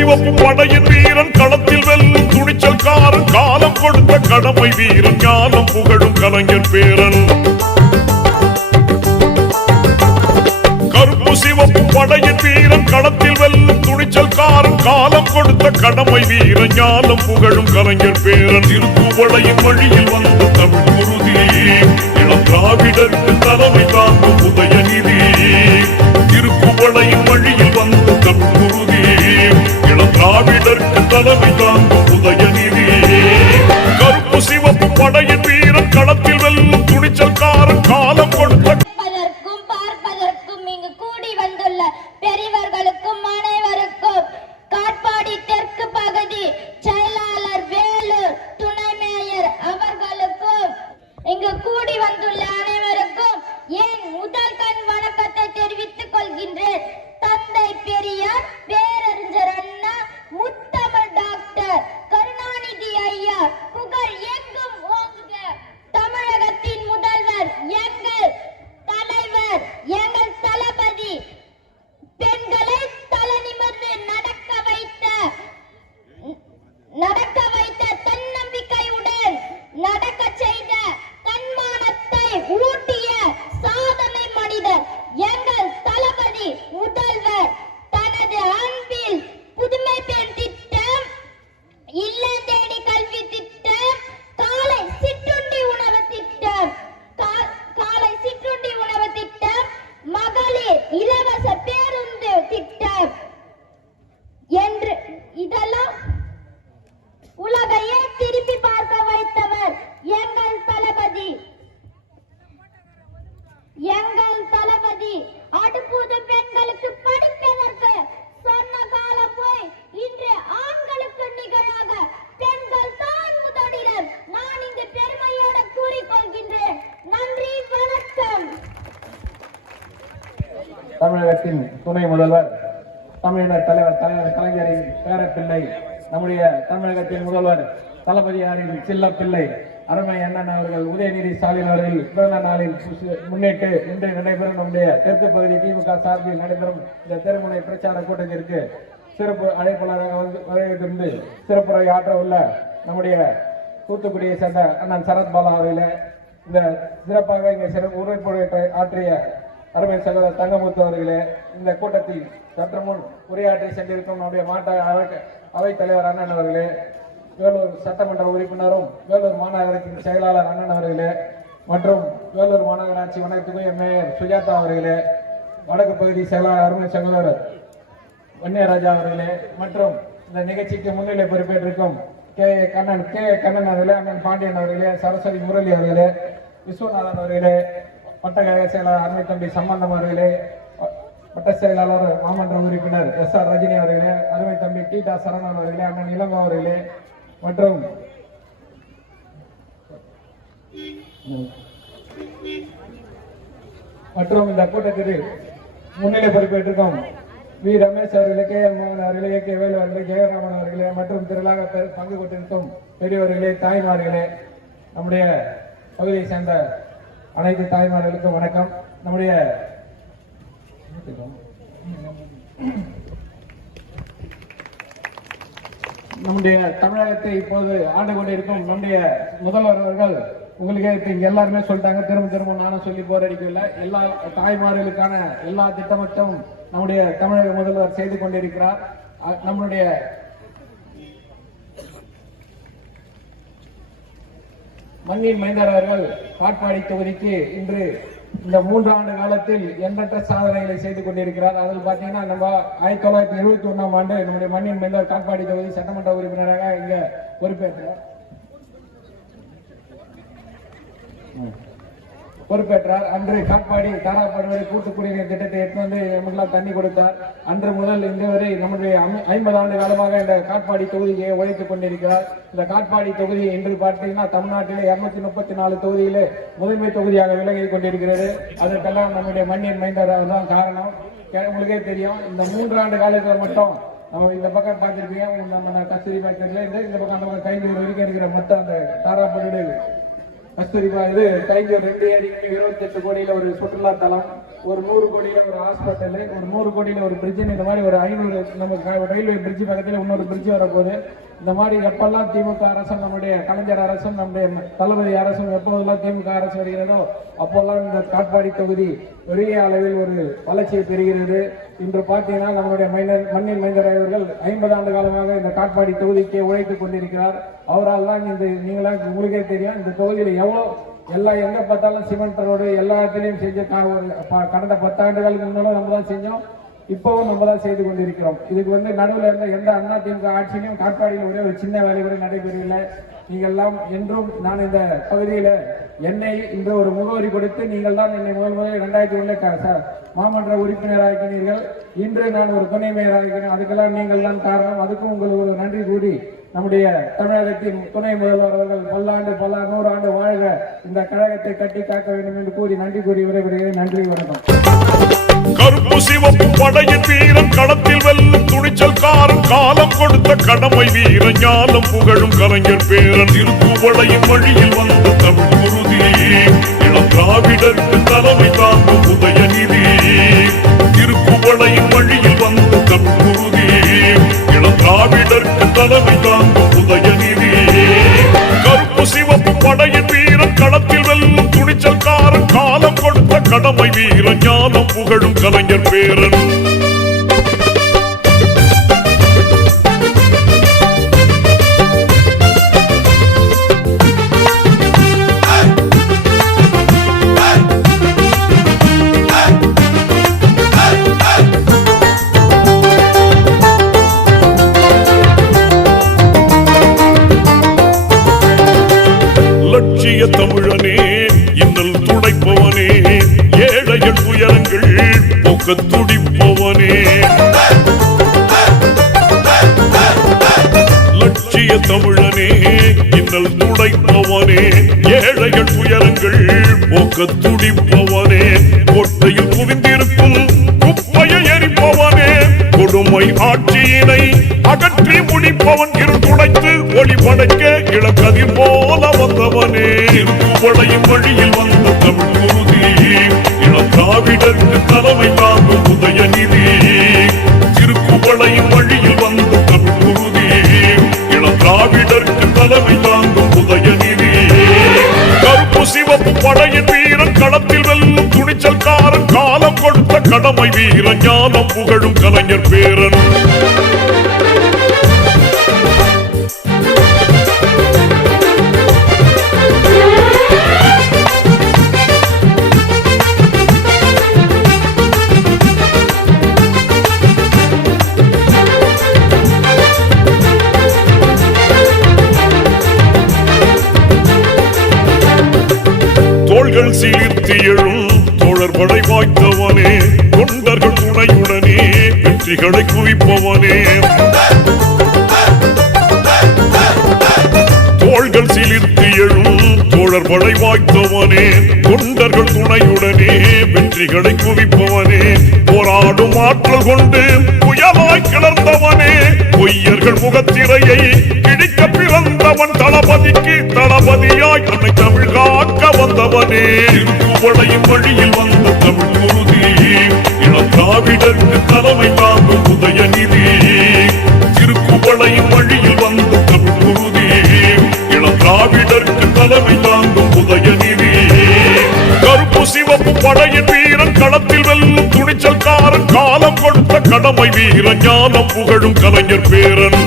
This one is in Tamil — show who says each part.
Speaker 1: சிவப்பு படையின் வீரன் களத்தில் வெல்லும் துணிச்சல்காரன் காலம் கொடுத்த கடமை வீரன் ஞானம் புகழும் கலைஞர் பேரன். கருப்பு சிவப்பு படையின் வீரன் களத்தில் வெல்லும் துணிச்சல்காரன் காலம் கொடுத்த
Speaker 2: கடமை வீரன் ஞானம் புகழும் கலைஞர் பேரன். திருக்குவளையின் வழியில் வந்த தமிழ் குருதி இளம் திராவிடர்கள் திராவிடருக்கு தலைமை தாங்கும் உதயநிதி கருப்பு தமிழகத்தின்
Speaker 3: துணை முதல்வர் தமிழினர் தலைவர் தலைவர் கலைஞரின் பேரப்பிள்ளை நம்முடைய தமிழகத்தின் முதல்வர் தளபதியாரின் சில்ல பிள்ளை அருமை அண்ணன் அவர்கள் உதயநிதி ஸ்டாலின் அவர்கள் பிறந்த நாளில் சு- முன்னிட்டு இன்று நடைபெறும் நம்முடைய தெற்கு பகுதி திமுக சார்பில் நடைபெறும் இந்த தெருமுனை பிரச்சார கூட்டத்திற்கு சிறப்பு அழைப்பாளராக வந்து வரவேற்றிருந்து சிறப்புரை ஆற்ற உள்ள நம்முடைய தூத்துக்குடியை சேர்ந்த அண்ணன் சரத்பாலா அவர்களே இந்த சிறப்பாக இங்கே சிறப்பு உரைப்புரை ஆற்றிய அருமை சகோதரர் தங்கமுத்து அவர்களே இந்த கூட்டத்தில் சற்று முன் உரையாற்றி சென்றிருக்கும் நம்முடைய மாட்ட அவை- அவைத் தலைவர் அண்ணன் அவர்களே வேலூர் சட்டமன்ற உறுப்பினரும் வேலூர் மாநகராட்சி செயலாளர் அண்ணன் அவர்களே மற்றும் வேலூர் மாநகராட்சி வணக்கத்துக்குரிய மேயர் சுஜாதா அவர்களே வடக்கு பகுதி செயலாளர் அருமை சகோதரர் வன்னியராஜா அவர்களே மற்றும் இந்த நிகழ்ச்சிக்கு முன்னிலை பொறுப்பேற்றிருக்கும் K A. Kannan K A. Kannan அவர்களே அண்ணன் பாண்டியன் அவர்களே சரஸ்வதி முரளி அவர்களே விஸ்வநாதன் அவர்களே வட்டக்கழக செயலாளர் அருமை தம்பி சம்பந்தம் அவர்களே வட்ட செயலாளர் மாமன்ற உறுப்பினர் எஸ் ஆர் ரஜினி அவர்களே அருமை தம்பி டீடா சரணன் அவர்களே அண்ணன் இளங்கோ அவர்களே மற்றும் மற்றும் இந்த கூட்டத்தில் முன்னிலை பொறுப்பேற்றிருக்கும் வி. ரமேஷ் அவர்களே கே. எல் மோகன் அவர்களே கே. வேலு அவர்களே ஜெயராமன் அவர்களே மற்றும் திரளாக பங்கு கொண்டிருக்கும் பெரியவர்களே தாய்மார்களே நம்முடைய பகுதியை சேர்ந்த அனைத்து தாய்மார்களுக்கும் வணக்கம். நம்முடைய நம்முடைய தமிழகத்தை இப்போது ஆண்டு கொண்டிருக்கும் நம்முடைய முதல்வர் அவர்கள் உங்களுக்கே இப்போ இங்க எல்லாருமே சொல்லிட்டாங்க திரும்ப திரும்ப நானும் சொல்லி போர் அடிக்கவில்லை எல்லா தாய்மார்களுக்கான எல்லா திட்டமற்றும் நம்முடைய தமிழக முதல்வர் செய்து கொண்டிருக்கிறார். அ- மண்ணின் மைந்தர் அவர்கள் காட்பாடி தொகுதிக்கு இன்று இந்த மூன்றாண்டு காலத்தில் எண்ணற்ற சாதனைகளை செய்து கொண்டிருக்கிறார். அதில் பார்த்தீங்கன்னா நம்ம ஆயிரத்தி தொள்ளாயிரத்தி எழுபத்தி ஒன்றாம் ஆண்டு நம்முடைய மண்ணின் மைந்தர் காட்பாடி தொகுதி சட்டமன்ற உறுப்பினராக இங்க பொறுப்பேற்றார். பொறுப்பேற்றார். அன்று காட்பாடி தாராப்படுவதை கூட்டு குடிநீர் திட்டத்தை எடுத்து வந்து நமக்கெல்லாம் தண்ணி கொடுத்தார். அன்று முதல் இந்த வரை நம்முடைய ஐம்பது ஆண்டு காலமாக இந்த காட்பாடி தொகுதியை உழைத்துக் கொண்டிருக்கிறார். இந்த காட்பாடி தொகுதி இன்று பார்த்தீங்கன்னா தமிழ்நாட்டிலே இருநூத்தி முப்பத்தி நாலு தொகுதியிலே முதன்மை தொகுதியாக விளங்கி கொண்டிருக்கிறது. அதற்கெல்லாம் நம்முடைய மண்ணின் மைந்தர் தான் காரணம். உங்களுக்கே தெரியும் இந்த மூன்றாண்டு காலத்தில் மட்டும் நம்ம இந்த பக்கம் பார்த்திருப்பீங்க. நம்ம கஸ்தூரி தெரியல இந்த இந்த பக்கம் அந்த பக்கம் கைது வரைக்கும் இருக்கிற மொத்தம் அந்த தாராப்பட்டு கஸ்தூரிபா இது கலைஞர் ரெண்டு ஏரி இருபத்தி எட்டு கோடியில ஒரு சுற்றுலா தலம் ஒரு நூறு கோடியில ஒரு ஹாஸ்பிட்டல் ஒரு நூறு கோடியில ஒரு பிரிட்ஜ் இந்த மாதிரி ஒரு ஐநூறு நம்ம ரயில்வே பிரிட்ஜு பக்கத்துல இன்னொரு பிரிட்ஜு வரப்போகுது. இந்த மாதிரி எப்பெல்லாம் திமுக அரசும் நம்முடைய கலைஞர் அரசும் நம்முடைய தளபதி அரசும் எப்போதெல்லாம் திமுக அரசு வருகிறதோ அப்போல்லாம் இந்த காட்பாடி தொகுதி பெரிய அளவில் ஒரு வளர்ச்சியை பெறுகிறது. இன்று பார்த்தீங்கன்னா நம்முடைய மைனர் மண்ணின் மைந்தர் அவர்கள் ஐம்பது ஆண்டு காலமாக இந்த காட்பாடி தொகுதிக்கு உழைத்துக் கொண்டிருக்கிறார். அவரால் தான் இந்த நீங்களா உங்களுக்கே தெரியும் இந்த தொகுதியில் எவ்வளோ எல்லா எங்க பார்த்தாலும் சிமெண்ட் ரோடு எல்லா இடத்துலையும் செஞ்ச கா- ஒரு ப- கடந்த பத்தாண்டுகளுக்கு முன்னாலும் நம்ம தான் செஞ்சோம். இப்பவும் நம்ம தான் செய்து கொண்டிருக்கிறோம். இதுக்கு வந்து நடுவில் இருந்த எந்த அண்ணா திமுக ஆட்சியிலும் காட்பாடியில் ஒரே ஒரு சின்ன வேலை கூட நடைபெறவில்லை. நீங்கள் எல்லாம் என்றும் நான் இந்த பகுதியில் என்னை இந்த ஒரு முகவரி கொடுத்து நீங்கள் தான் என்னை முதல் முதலில் இரண்டாயிரத்தி ஒண்ணுல மாமன்ற உறுப்பினராக்கினீர்கள் இன்று நான் ஒரு துணை மேயராகிறேன் அதுக்கெல்லாம் நீங்கள் தான் காரணம். அதுக்கும் உங்களுக்கு ஒரு நன்றி கூறி நம்முடைய தமிழகத்தின் துணை முதல்வர் அவர்கள் பல்லாண்டு பல நூறாண்டு வாழ்க. இந்த கழகத்தை கட்டி காக்க வேண்டும் என்று கூறி நன்றி கூறி விரைவுகிறேன் நன்றி வணக்கம்.
Speaker 1: கருப்பு சிவப்பு படையின் வீரன் களத்தில் வெல்லும் துணிச்சல்காரன் காலம் கொடுத்த கடமை வீரன். ஞானம் புகழும் கலைஞர் பேரன். திருப்புவளையின் வழியில் வந்த தமிழ் குருதி இளம் திராவிடருக்கு தலைமை தாங்கும் உதயநிதி புகழும் கலைஞர் பேரன். தமிழ் போக்க துடிப்பவனே. லட்சிய தமிழனே இன்னல் துடைப்பவனே. ஏழைகள் உயரங்கள் போக்க துடிப்பவனே. கோட்டையில் குவிந்திருக்கும் குப்பையை எரிப்பவனே. கொடுமை ஆட்சியினை அகற்றி முடிப்பவன் இருந்துடைத்து ஒளி படைக்க இளக்கதிர் போல வந்தவனே. திருப்படையும் வழியில் வந்த தமிழ் குருதி இளம் திராவிடருக்கு கொடுத்த வீரன் ஞானம் புகழும் கலைஞர் பேரன் வெற்றிகளை குவிப்பவனே. தோள்கள் சிலிர்த்து எழும் தோழர் படை வாய்த்தவனே. தொண்டர்கள் துணையுடனே வெற்றிகளை குவிப்பவனே. போராடும் ஆற்றல் கொண்டு புயலாய் கிளர்ந்தவனே. பொய்யர்கள் முகத்திரையை கிழிக்க பிறந்தவன் தளபதிக்கு தளபதியாய் தன்னை தமிழ் காக்க வந்தவனே. திருப்புவளையின் வழியில் வந்த தமிழ் குருதி இளம் திராவிடருக்கு தலைமை தலைமை தாங்கும் உதயநிதி கருப்பு சிவப்பு படையின் வீரன் களத்தில் வெல்லும் துணிச்சல்காரன் காலம் கொடுத்த கடமை வீரன் ஞானம் புகழும் கலைஞர் பேரன்.